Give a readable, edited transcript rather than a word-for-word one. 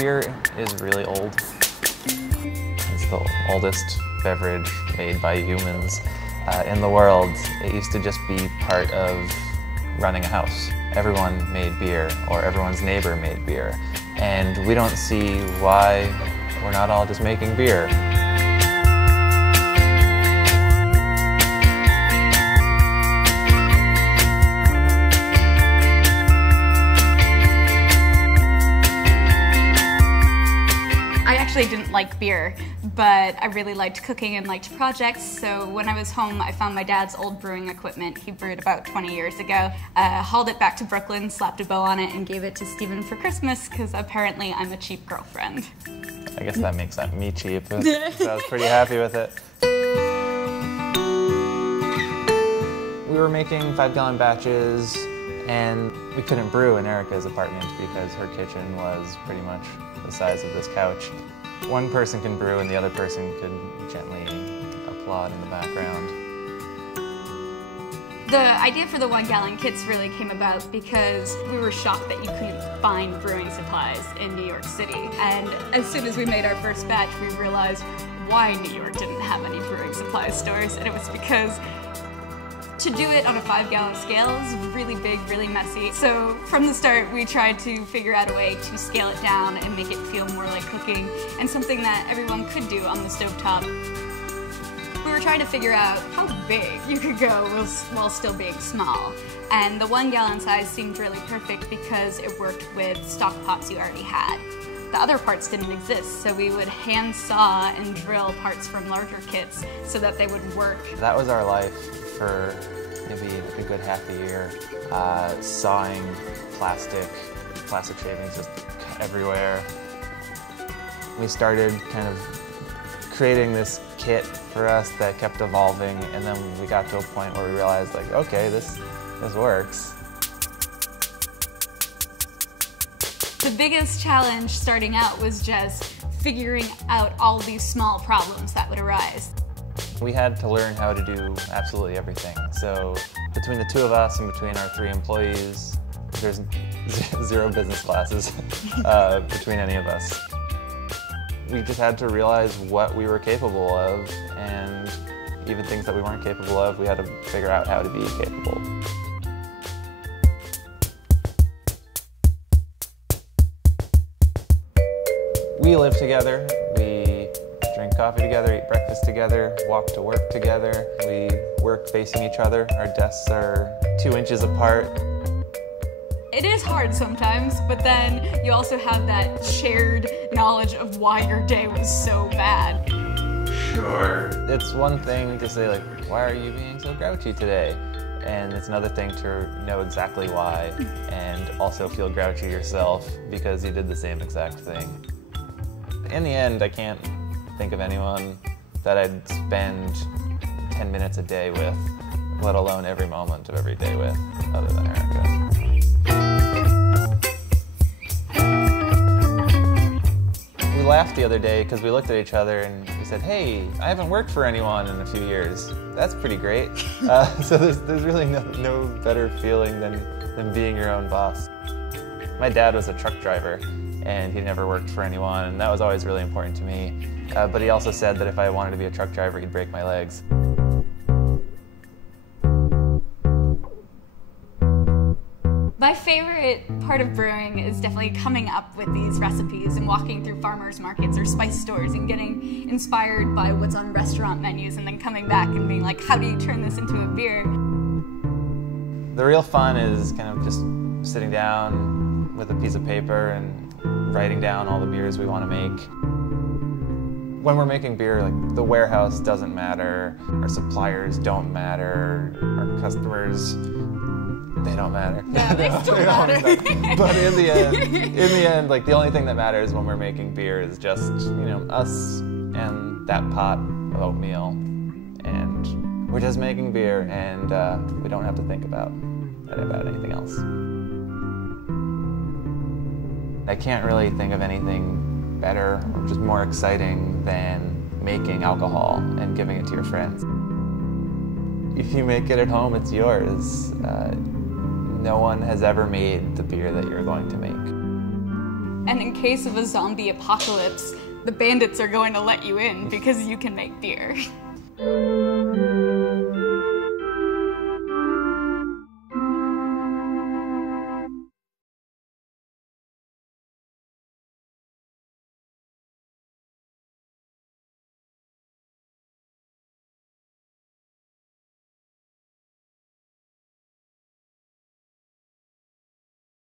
Beer is really old. It's the oldest beverage made by humans in the world. It used to just be part of running a house. Everyone made beer, or everyone's neighbor made beer. And we don't see why we're not all just making beer. I actually didn't like beer, but I really liked cooking and liked projects, so when I was home I found my dad's old brewing equipment. He brewed about 20 years ago, hauled it back to Brooklyn, slapped a bow on it, and gave it to Stephen for Christmas, because apparently I'm a cheap girlfriend. I guess that makes me cheap, so I was pretty happy with it. We were making 5-gallon batches, and we couldn't brew in Erica's apartment because her kitchen was pretty much the size of this couch. One person can brew and the other person could gently applaud in the background. The idea for the 1-gallon kits really came about because we were shocked that you couldn't find brewing supplies in New York City. And as soon as we made our first batch, we realized why New York didn't have any brewing supply stores, and it was because to do it on a 5-gallon scale is really big, really messy. So from the start, we tried to figure out a way to scale it down and make it feel more like cooking, and something that everyone could do on the stovetop. We were trying to figure out how big you could go while still being small. And the 1-gallon size seemed really perfect because it worked with stock pots you already had. The other parts didn't exist, so we would hand saw and drill parts from larger kits so that they would work. That was our life for maybe a good half a year, sawing plastic shavings just everywhere. We started kind of creating this kit for us that kept evolving, and then we got to a point where we realized, like, okay, this works. The biggest challenge starting out was just figuring out all these small problems that would arise. We had to learn how to do absolutely everything. So between the two of us and between our 3 employees, there's 0 business classes between any of us. We just had to realize what we were capable of, and even things that we weren't capable of, we had to figure out how to be capable. We live together. We drink coffee together, eat breakfast together, walk to work together. We work facing each other. Our desks are 2 inches apart. It is hard sometimes, but then you also have that shared knowledge of why your day was so bad. Sure. It's one thing to say, like, why are you being so grouchy today? And it's another thing to know exactly why and also feel grouchy yourself because you did the same exact thing. In the end, I can't think of anyone that I'd spend 10 minutes a day with, let alone every moment of every day with, other than Erica. We laughed the other day because we looked at each other and we said, hey, I haven't worked for anyone in a few years. That's pretty great. So there's really no better feeling than being your own boss. My dad was a truck driver, and he never worked for anyone, and that was always really important to me. But he also said that if I wanted to be a truck driver, he'd break my legs. My favorite part of brewing is definitely coming up with these recipes and walking through farmers markets or spice stores and getting inspired by what's on restaurant menus, and then coming back and being like, how do you turn this into a beer? The real fun is kind of just sitting down with a piece of paper and writing down all the beers we want to make. When we're making beer, like, the warehouse doesn't matter, our suppliers don't matter, our customers, they don't matter. Yeah, they still matter. But in the end, like, the only thing that matters when we're making beer is just, us and that pot of oatmeal, and we're just making beer, and we don't have to think about anything else. I can't really think of anything better or just more exciting than making alcohol and giving it to your friends. If you make it at home, it's yours. No one has ever made the beer that you're going to make. And in case of a zombie apocalypse, the bandits are going to let you in because you can make beer.